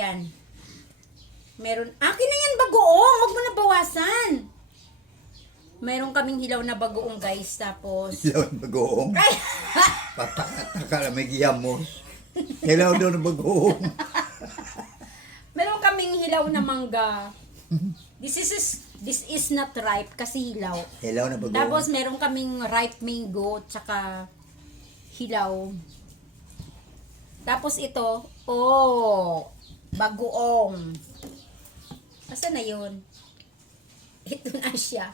Yan. Meron, akin na yan bagoong, huwag mo na bawasan. Meron kaming hilaw na bagoong guys, tapos... Hilaw na bagoong? Ay! Patakata na may giyamos. Hilaw daw na bagoong. Meron kaming hilaw na mangga. This is not ripe kasi hilaw. Hilaw na bagoong. Tapos meron kaming ripe mango, tsaka hilaw. Tapos ito, bagoong. Asa na yun? Ito na siya.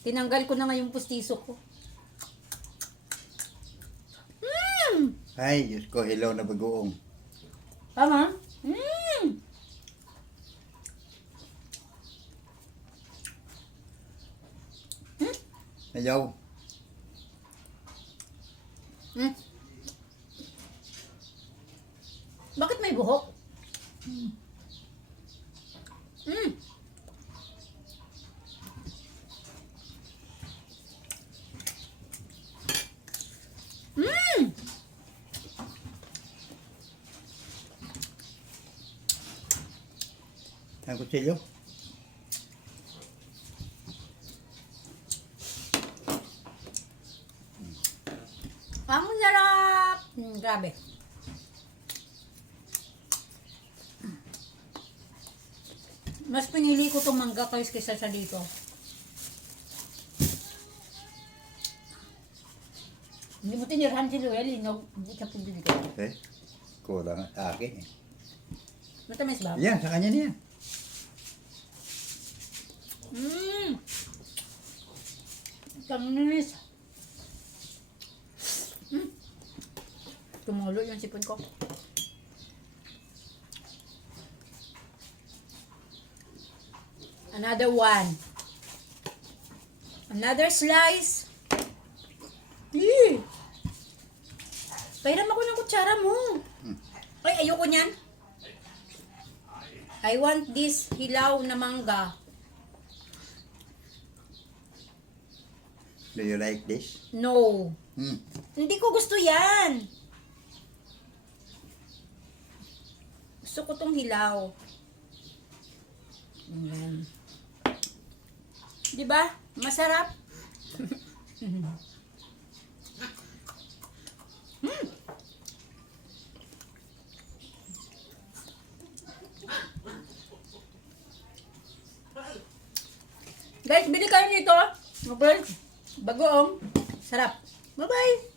Tinanggal ko na nga yung pustiso ko. Ay, Diyos ko, hilaw na bagoong. Tama? Ayaw. Bakit may buhok? Ang kutsilyo? Ang sarap! Grabe. Mas pinili ko itong mangga kaysa sa dito. Hindi mo tinirhan si Luel, hindi siya pibili ko. Eh, kulang sa akin eh. Matamis ba? Yan, sa kanya niya. Tamis. Tumulo yung sipon ko. Another one. Another slice. Eh! Pairam ako ng kutsara mo. Ay, ayoko niyan. I want this hilaw na mangga. Do you like this? No. Hindi ko gusto yan. Gusto ko tong hilaw. Ayan. Diba? Masarap. Guys, bili kayo nito. Okay? Bagoong. Sarap. Bye-bye.